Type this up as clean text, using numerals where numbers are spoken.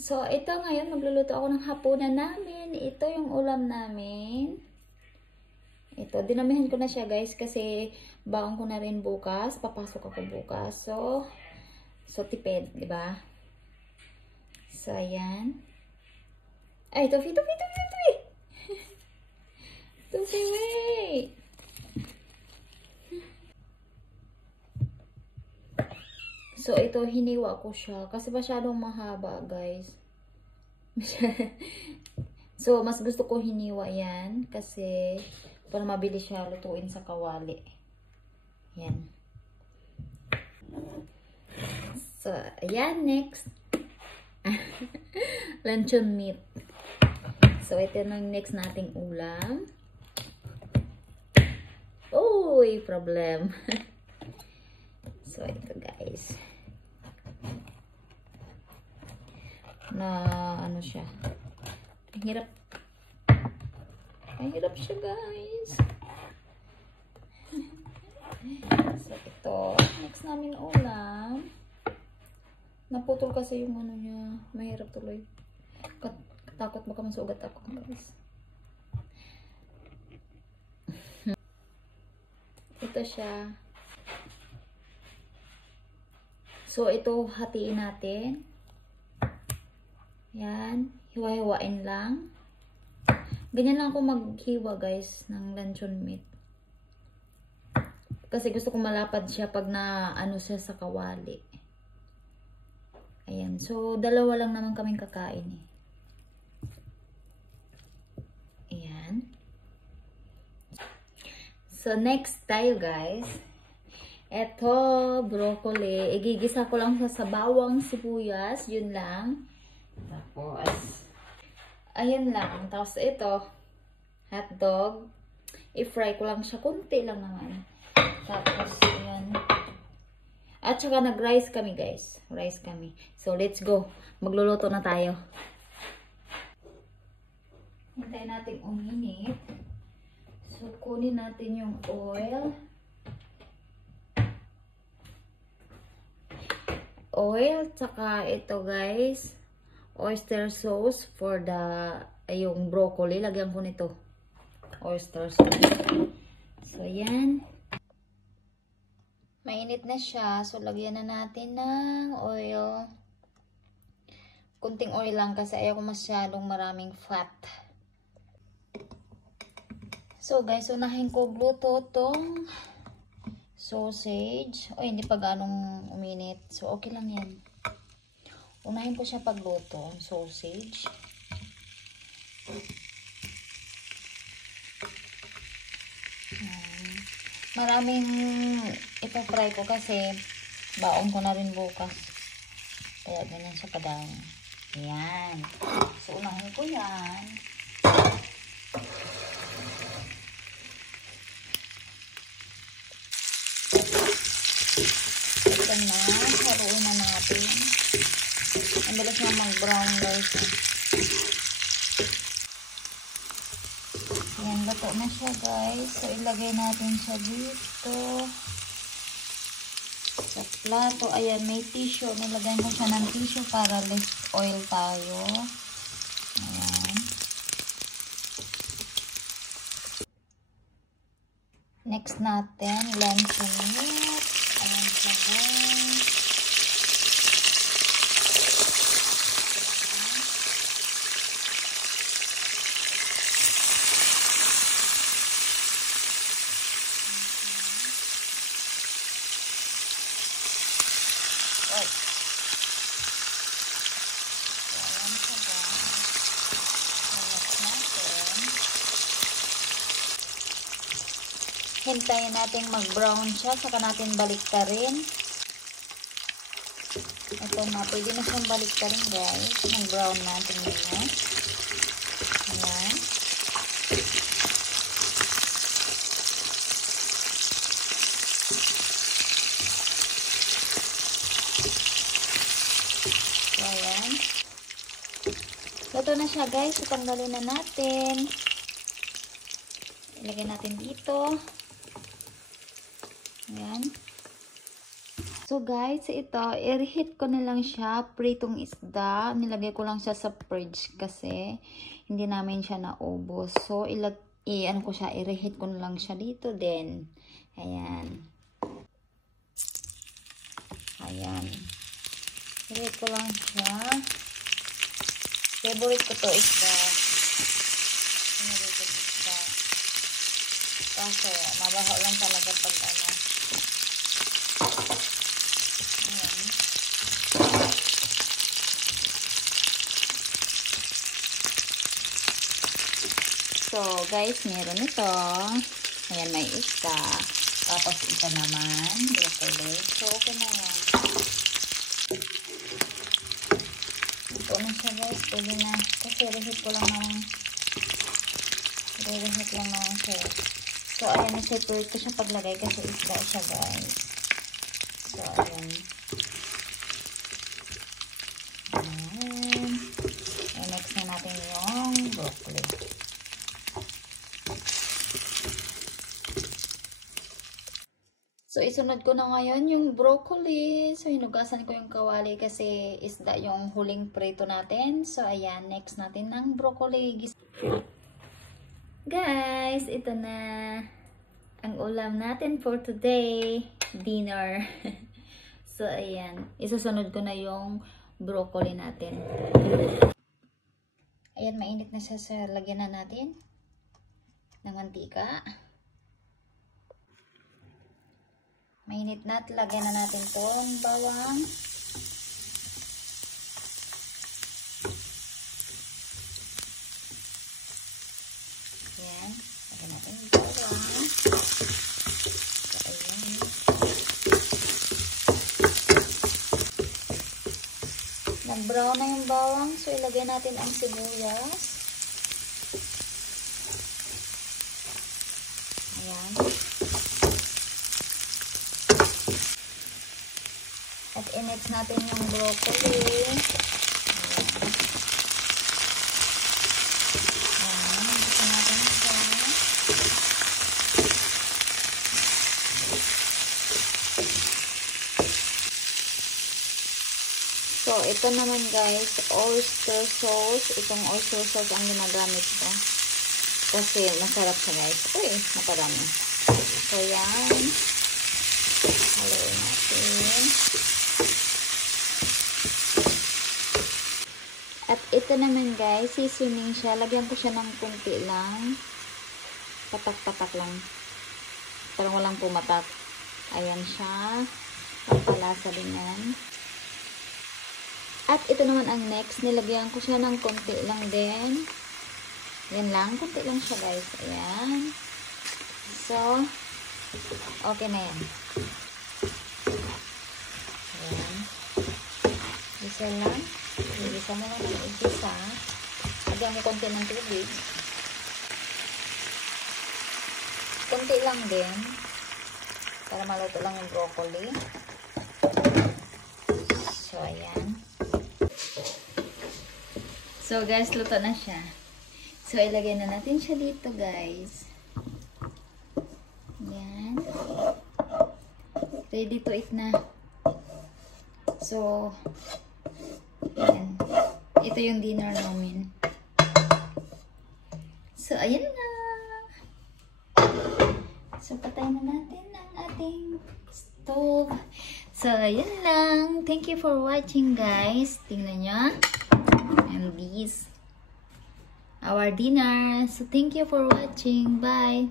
So, ito ngayon, magluluto ako ng hapunan namin. Ito yung ulam namin. Ito, dinamihan ko na siya guys kasi baon ko na rin bukas. Papasok ako bukas. So tipid, di ba? So, ayan. Ay, Tufi! Tufi, wait! So, ito, hiniwa ko siya. Kasi masyadong mahaba, guys. So, mas gusto ko hiniwa yan. Kasi, para mabilis siya lutuin sa kawali. Yan. So, ayan, next. Luncheon meat. So, ito na yung next nating ulam. Uy, problem. So, ito, guys. Na ano siya, ang hirap siya guys. So ito next namin ulam, naputol kasi yung ano niya, mahirap tuloy, katakot baka masugat ako guys. Ito siya. So ito hatiin natin. Yan, hiwa-hiwain lang. Ganyan lang ako maghiwa guys ng luncheon meat. Kasi gusto ko malapad siya pag na ano siya sa kawali. Ayan, so dalawa lang naman kaming kakain eh. Ayan. So next tayo guys. Eto, broccoli. Igigisa ko lang sa bawang sibuyas, yun lang. Tapos, ayan lang. Tapos ito, hotdog. I-fry ko lang siya. Kunti lang naman. Tapos, ayan. At saka nag-rice kami, guys. Rice kami. So, let's go. Magluluto na tayo. Hintayin natin uminit. So, kunin natin yung oil. Oil, tsaka ito, guys. Oyster sauce for yung broccoli. Lagyan ko nito. Oyster sauce. So, yan. Mainit na siya. So, lagyan na natin ng oil. Kunting oil lang kasi ayaw ko masyadong maraming fat. So, guys, unahin ko gluto tong sausage. O, hindi pa ganong uminit. So, okay lang yan. Unahin ko siya pagluto, sausage. Maraming ipapry ko kasi baon ko na rin bukas. Kaya ganyan siya kadami. Ayan. So, unahin ko yan. Ito na. Haluin na natin. Ang bilis na mag-brown guys. Ayan, luto na siya guys. So, ilagay natin siya dito. Sa plato. Ayan, may tissue. Nilagay ko siya ng tissue para less oil tayo. Ayan. Next natin, luncheon meat. Ayan siya guys. Hintayin natin mag-brown siya, saka natin baliktarin. Ito na, pwede na siyang baliktarin guys. Mag-brown natin muna. Ayan. So, ayan. Luto na siya guys, so tanggalin na natin. Ilagay natin dito. Ayan. So guys, ito, i-reheat ko na lang siya, pritong isda. Nilagay ko lang siya sa fridge kasi hindi namin siya naubos. So, ano ko siya, i-reheat ko na lang siya dito din. Ayan. Ayan. I-reheat ko lang siya. Favorite ko to isda. Favorite ko isda. Kaso, mabaho lang talaga pag ano. Ayan. So, guys, meron ito. Ayan, may isda. Tapos, ito naman, broccoli. So, okay na yan. Ito na siya, guys. Pwede na. Kasi, reheat ko lang naman. Reheat lang naman siya. So, ayan, i-separate ko siya paglagay kasi isda siya, guys. So, ayan. Ayan. And next na natin yung broccoli. So, isunod ko na ngayon yung broccoli. So, hinugasan ko yung kawali kasi isda yung huling prito natin. So, ayan. Next natin ng broccoli. Guys, ito na ang ulam natin for today. Dinner. So, ayan. Isusunod ko na yung broccoli natin. Ayan, mainit na siya. So, lagyan na natin ng mantika. Mainit na at lagyan na natin itong bawang. Ayan. Lagyan natin yung bawang. So, ayan. Nag-brown na yung bawang. So, ilagay natin ang sibuyas. Ayan. At i-mix natin yung broccoli. Ayan. Ayan. Gusto natin ito. So, ito naman guys, oyster sauce. Itong oyster sauce ang ginagamit ko. Kasi masarap siya guys. Uy, naparami. So, yan. Haluin natin. At ito naman guys, seasoning siya. Lagyan ko siya ng kunti lang. Patak-patak lang. Parang walang pumatak. Ayan siya. Pampalasa din yan. At ito naman ang next. Nilagyan ko siya ng kunti lang din. Yan lang. Kunti lang siya guys. Ayan. So, okay na yan. Ayan. Isa lang. Igisa mo lang ng igisa. Lagyan mo konti ng tubig. Konti lang din. Para maluto lang yung broccoli. So, ayan. So, guys, luto na siya. So, ilagay na natin siya dito, guys. Ayan. Ready to eat na. So, ayan. Ito yung dinner namin. So, ayan na. So, patayin na natin ang ating stove. So, ayan lang. Thank you for watching, guys. Tingnan nyo. And this, our dinner. So, thank you for watching. Bye.